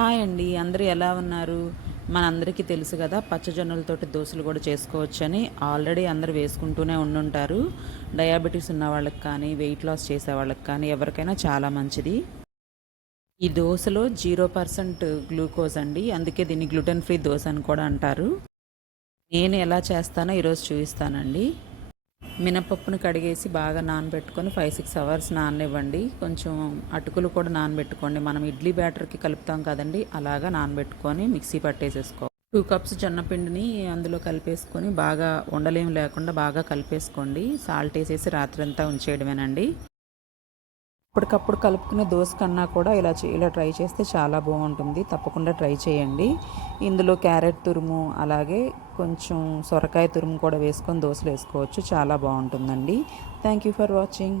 Hi అండి. అందరూ ఎలా ఉన్నారు? మనందరికీ తెలుసు గదా! పచ్చజొన్నలతోటి దోసలు గూడా చేసుకోవచ్చని. ఆల్రెడీ అందరూ వేసుకుంటూనే ఉండుంటారు. డయాబెటిస్ ఉన్న వాళ్ళకి కానీ, వెయిట్ లాస్ చేసేవాళ్ళకి కానీ ఎవరికైనా చాలా మంచిది. ఈ దోసలో 0% గ్లూకోజ్ అండి. అందుకే దీన్ని గ్లూటెన్ ఫ్రీ దోస అని కూడా అంటారు. నేను ఎలా చేస్తానో ఈరోజు చూపిస్తానండి. మినపప్పును కడిగేసి బాగా నానబెట్టుకొని 5-6 అవర్స్ నాననివ్వండి. కొంచెం అటుకులు కూడా నానబెట్టుకోండి. మనం ఇడ్లీ బ్యాటర్‌కి కలుపుతాం కదండీ! అలాగా నానబెట్టుకొని మిక్సీ పట్టేసేసుకో 2 కప్స్ జొన్నపిండిని అందులో కలిపేసుకొని బాగా ఉండలేం లేకుండా బాగా కలిపేసుకోండి. సాల్ట్ ఏసేసి రాత్రంతా ఉంచేయడమేనండి. అప్పటికప్పుడు కలుపుకునే దోస కన్నా కూడా ఇలా ట్రై చేస్తే చాలా బాగుంటుంది. తప్పకుండా ట్రై చేయండి. ఇందులో క్యారెట్ తురుము, అలాగే కొంచెం సొరకాయ తురుము కూడా వేసుకొని దోసలు వేసుకోవచ్చు. చాలా బాగుంటుందండి. Thank you for watching.